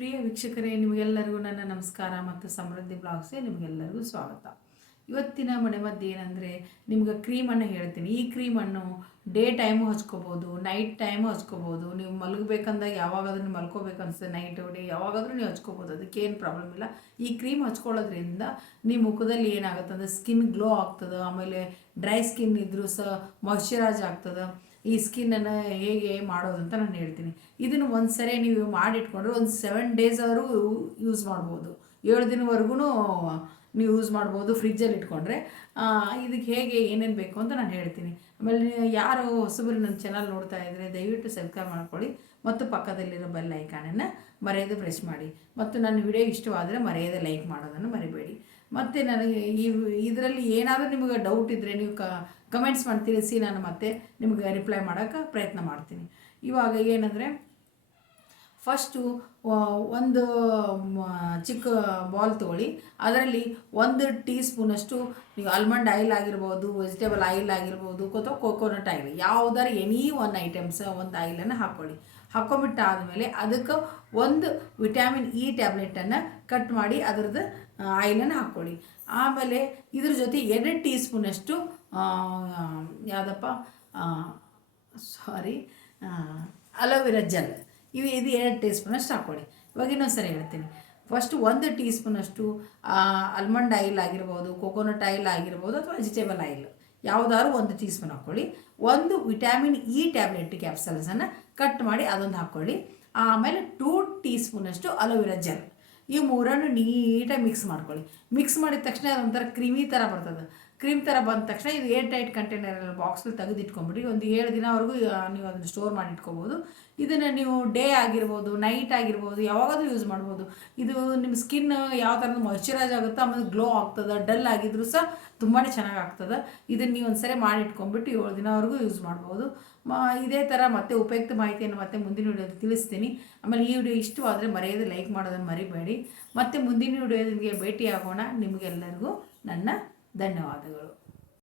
ಪ್ರಿಯ ವೀಕ್ಷಕರೇ, ನಿಮಗೆಲ್ಲರಿಗೂ ನನ್ನ ನಮಸ್ಕಾರ ಮತ್ತು ಸಮೃದ್ಧಿ ಬ್ಲಾಗ್ಸ್ಗೆ ನಿಮಗೆಲ್ಲರಿಗೂ ಸ್ವಾಗತ. ಇವತ್ತಿನ ಮನೆಮದ್ದು ಏನಂದರೆ, ನಿಮ್ಗೆ ಕ್ರೀಮನ್ನು ಹೇಳ್ತೀನಿ. ಈ ಕ್ರೀಮನ್ನು ಡೇ ಟೈಮು ಹಚ್ಕೋಬೋದು ನೈಟ್ ಟೈಮು ಹಚ್ಕೋಬೋದು. ನೀವು ಮಲಗಬೇಕಂದಾಗ ಯಾವಾಗಾದ್ರೂ ಮಲ್ಕೋಬೇಕು ಅನ್ಸುತ್ತೆ ನೈಟ್ ಡೇ ಯಾವಾಗಾದರೂ ನೀವು ಹಚ್ಕೋಬೋದು, ಅದಕ್ಕೇನು ಪ್ರಾಬ್ಲಮ್ ಇಲ್ಲ. ಈ ಕ್ರೀಮ್ ಹಚ್ಕೊಳ್ಳೋದ್ರಿಂದ ನಿಮ್ಮ ಮುಖದಲ್ಲಿ ಏನಾಗುತ್ತೆ ಅಂದರೆ ಸ್ಕಿನ್ ಗ್ಲೋ ಆಗ್ತದೆ, ಆಮೇಲೆ ಡ್ರೈ ಸ್ಕಿನ್ ಇದ್ದರೂ ಸಹ ಮಾಯ್ಶ್ಚರೈಸ್ ಆಗ್ತದೆ. ಈ ಸ್ಕಿನ್ನನ್ನು ಹೇಗೆ ಮಾಡೋದು ಅಂತ ನಾನು ಹೇಳ್ತೀನಿ. ಇದನ್ನು ಒಂದು ಸರಿ ನೀವು ಮಾಡಿಟ್ಕೊಂಡ್ರೆ ಒಂದು ಸೆವೆನ್ ಡೇಸ್ ಅವರು ಯೂಸ್ ಮಾಡ್ಬೋದು. ಏಳು ದಿನವರೆಗೂ ನೀವು ಯೂಸ್ ಮಾಡ್ಬೋದು ಫ್ರಿಜ್ಜಲ್ಲಿ ಇಟ್ಕೊಂಡ್ರೆ. ಇದಕ್ಕೆ ಹೇಗೆ ಏನೇನು ಬೇಕು ಅಂತ ನಾನು ಹೇಳ್ತೀನಿ. ಆಮೇಲೆ ಯಾರು ಹೊಸಬರು ನನ್ನ ಚಾನಲ್ ನೋಡ್ತಾ ಇದ್ದರೆ ದಯವಿಟ್ಟು ಸಬ್ಸ್ಕ್ರೈಬ್ ಮಾಡ್ಕೊಳ್ಳಿ. ಮತ್ತು ಪಕ್ಕದಲ್ಲಿರೋ ಬೆಲ್ ಐಕಾನನ್ನು ಮರೆಯದೆ ಪ್ರೆಸ್ ಮಾಡಿ. ಮತ್ತು ನನ್ನ ವಿಡಿಯೋ ಇಷ್ಟವಾದರೆ ಮರೆಯದೆ ಲೈಕ್ ಮಾಡೋದನ್ನು ಮರಿಬೇಡಿ. ಮತ್ತು ನನಗೆ ಈ ಇದರಲ್ಲಿ ಏನಾದರೂ ನಿಮಗೆ ಡೌಟ್ ಇದ್ದರೆ ನೀವು ಕ ಕಮೆಂಟ್ಸ್ ಮಾಡಿ ತಿಳಿಸಿ, ನಾನು ಮತ್ತೆ ನಿಮಗೆ ರಿಪ್ಲೈ ಮಾಡೋಕ್ಕೆ ಪ್ರಯತ್ನ ಮಾಡ್ತೀನಿ. ಇವಾಗ ಏನಂದರೆ ಫಸ್ಟು ಒಂದು ಚಿಕ್ಕ ಬಾಲ್ ತೊಗೊಳ್ಳಿ. ಅದರಲ್ಲಿ ಒಂದು ಟೀ ಸ್ಪೂನಷ್ಟು ನೀವು ಆಲ್ಮಂಡ್ ಆಯಿಲ್ ಆಗಿರ್ಬೋದು ವೆಜಿಟೇಬಲ್ ಆಯಿಲ್ ಆಗಿರ್ಬೋದು, ಅಥವಾ ಕೋಕೋನಟ್ ಆಯಿಲ್ ಯಾವುದಾರ ಎನಿ ಒನ್ ಐಟಮ್ಸ್ ಒಂದು ಆಯಿಲನ್ನು ಹಾಕ್ಕೊಳ್ಳಿ ಹಾಕ್ಕೊಂಬಿಟ್ಟಾದಮೇಲೆ ಅದಕ್ಕೆ ಒಂದು ವಿಟಾಮಿನ್ ಇ ಟ್ಯಾಬ್ಲೆಟನ್ನು ಕಟ್ ಮಾಡಿ ಅದರದ್ದು ಆಯಿಲನ್ನು ಹಾಕ್ಕೊಳ್ಳಿ ಆಮೇಲೆ ಇದ್ರ ಜೊತೆ ಎರಡು ಟೀ ಸ್ಪೂನಷ್ಟು ಯಾವುದಪ್ಪ ಸಾರಿ ಅಲೋವೆರಾ ಜೆಲ್ ಇವು ಇದು ಎರಡು ಟೀ ಸ್ಪೂನಷ್ಟು ಹಾಕ್ಕೊಳ್ಳಿ ಇವಾಗ ಇನ್ನೊಂದು ಸರಿ ಹೇಳ್ತೀನಿ. ಫಸ್ಟ್ ಒಂದು ಟೀ ಸ್ಪೂನಷ್ಟು ಆಲ್ಮಂಡ್ ಆಯಿಲ್ ಆಗಿರ್ಬೋದು ಕೋಕೋನಟ್ ಆಯಿಲ್ ಆಗಿರ್ಬೋದು ಅಥವಾ ವೆಜಿಟೇಬಲ್ ಆಯಿಲ್ ಯಾವುದಾದ್ರು ಒಂದು ಟೀ ಸ್ಪೂನ್ ಹಾಕ್ಕೊಳ್ಳಿ ಒಂದು ವಿಟಾಮಿನ್ ಇ ಟ್ಯಾಬ್ಲೆಟ್ ಕ್ಯಾಪ್ಸಲ್ಸನ್ನು ಕಟ್ ಮಾಡಿ ಅದೊಂದು ಹಾಕ್ಕೊಳ್ಳಿ ಆಮೇಲೆ ಟೂ ಟೀ ಸ್ಪೂನಷ್ಟು ಅಲೋವೆರಾ ಜೆಲ್. ಈ ಮೂರನ್ನು ನೀಟಾಗಿ ಮಿಕ್ಸ್ ಮಾಡ್ಕೊಳ್ಳಿ ಮಿಕ್ಸ್ ಮಾಡಿದ ತಕ್ಷಣ ಅದೊಂಥರ ಕ್ರಿಮಿ ಥರ ಬರ್ತದೆ. ಕ್ರೀಮ್ ಥರ ಬಂದ ತಕ್ಷಣ ಇದು ಏರ್ ಟೈಟ್ ಕಂಟೈನರಲ್ಲಿ ಬಾಕ್ಸಲ್ಲಿ ತೆಗೆದು ಇಟ್ಕೊಂಬಿಡಿ ಒಂದು ಏಳು ದಿನವರೆಗೂ ನೀವು ಅದನ್ನು ಸ್ಟೋರ್ ಮಾಡಿ ಇಟ್ಕೋಬೋದು ಇದನ್ನು ನೀವು ಡೇ ಆಗಿರ್ಬೋದು ನೈಟ್ ಆಗಿರ್ಬೋದು, ಯಾವಾಗಾದ್ರೂ ಯೂಸ್ ಮಾಡ್ಬೋದು. ಇದು ನಿಮ್ಮ ಸ್ಕಿನ್ ಯಾವ ಥರದ ಮಾಯ್ಶ್ಚರೈಸ್ ಆಗುತ್ತೋ ಆಮೇಲೆ ಗ್ಲೋ ಆಗ್ತದೆ ಡಲ್ ಆಗಿದ್ರು ಸಹ ತುಂಬಾ ಚೆನ್ನಾಗಿ ಆಗ್ತದೆ. ಇದನ್ನು ನೀವು ಒಂದ್ಸರಿ ಮಾಡಿ ಇಟ್ಕೊಂಡ್ಬಿಟ್ಟು ಏಳು ದಿನವರೆಗೂ ಯೂಸ್ ಮಾಡ್ಬೋದು. ಇದೇ ಥರ ಮತ್ತೆ ಉಪಯುಕ್ತ ಮಾಹಿತಿಯನ್ನು ಮತ್ತೆ ಮುಂದಿನ ವಿಡಿಯೋದಲ್ಲಿ ತಿಳಿಸ್ತೀನಿ. ಆಮೇಲೆ ಈ ವಿಡಿಯೋ ಇಷ್ಟವಾದರೆ ಮರೆಯದೆ ಲೈಕ್ ಮಾಡೋದನ್ನು ಮರಿಬೇಡಿ. ಮತ್ತೆ ಮುಂದಿನ ವಿಡಿಯೋದೊಂದಿಗೆ ಭೇಟಿ ಆಗೋಣ ನಿಮಗೆಲ್ಲರಿಗೂ ನನ್ನ ಧನ್ಯವಾದಗಳು.